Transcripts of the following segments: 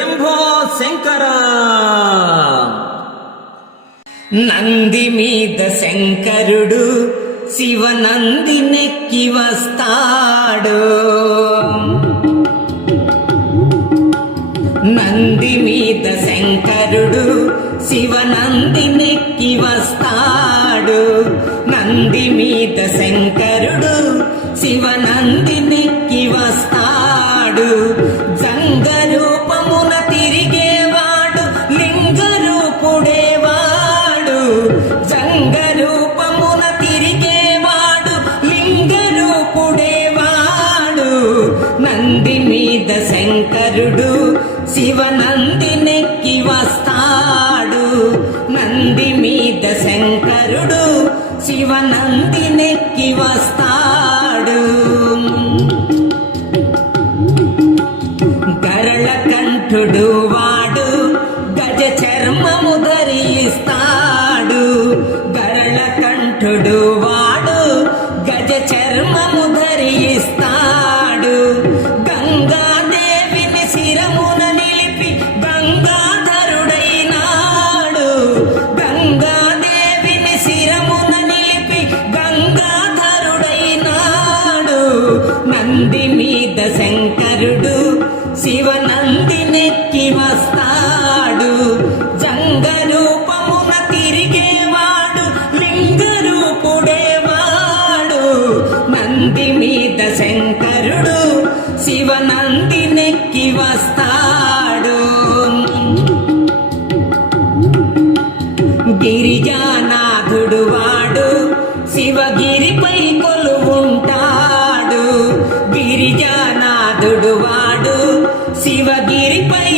శంభో శంకర. నంది మీద శంకరుడు శివనంది నెక్కి వస్తాడు. నంది మీద శంకరుడు శివనంది నెక్కి వస్తాడు. నంది మీద శంకరుడు శివనంది నెక్కి వస్తాడు. జంగరు శివనంది నెక్కి వస్తాడు. నంది మీద శంకరుడు శివనంది నెక్కి వస్తాడు. గరళ నాదుడు వాడు శివగిరిపై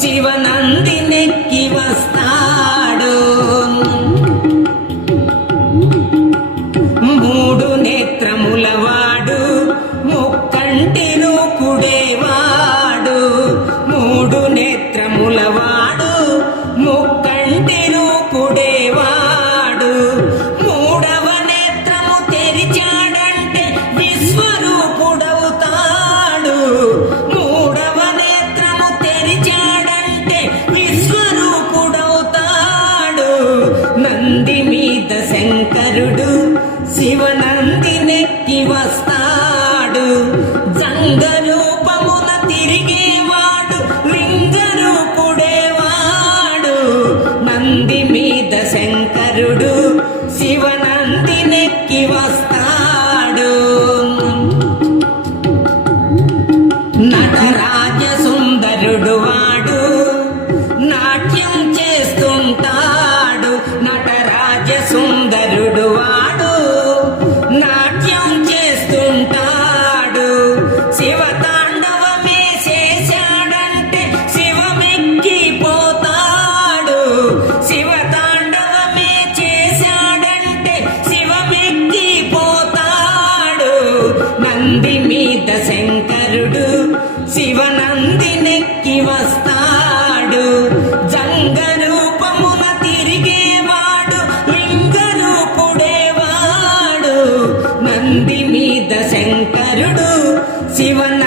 శివనంది నెక్కి వస్తాడు. మూడు నేత్రములవాడు ముక్కంటి రూపుడేవాడు మూడు నేత్ర నంది నెక్కి వస్తా వస్తాడు. జంగ రూపమున తిరిగేవాడు లింగ రూపుడేవాడు నంది మీద శంకరుడు శివన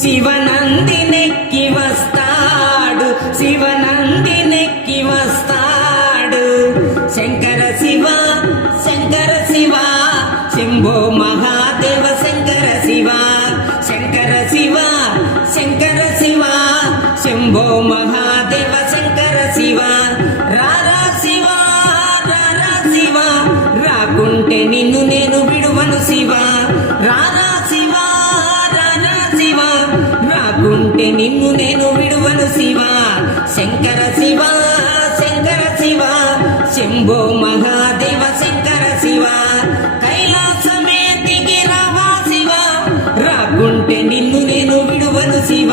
శివనంది నెక్కి వస్తాడు శివనంది నెక్కి వస్తాడు. శంకర శివ శంకర శివ శంభో మహాదేవ శంకర శివ. శంకర శివ శంకర శివ శంభో మహాదేవ శంకర శివ. రారా శివ రారా శివ రాకుంటే నిన్ను నేను విడువను శివా. శివ శంకర శివ శంకర శివ శంభో మహాదేవ శంకర శివ కైలాసమేతికి రావా శివ రాకుంటే నిన్ను నేను విడువను శివ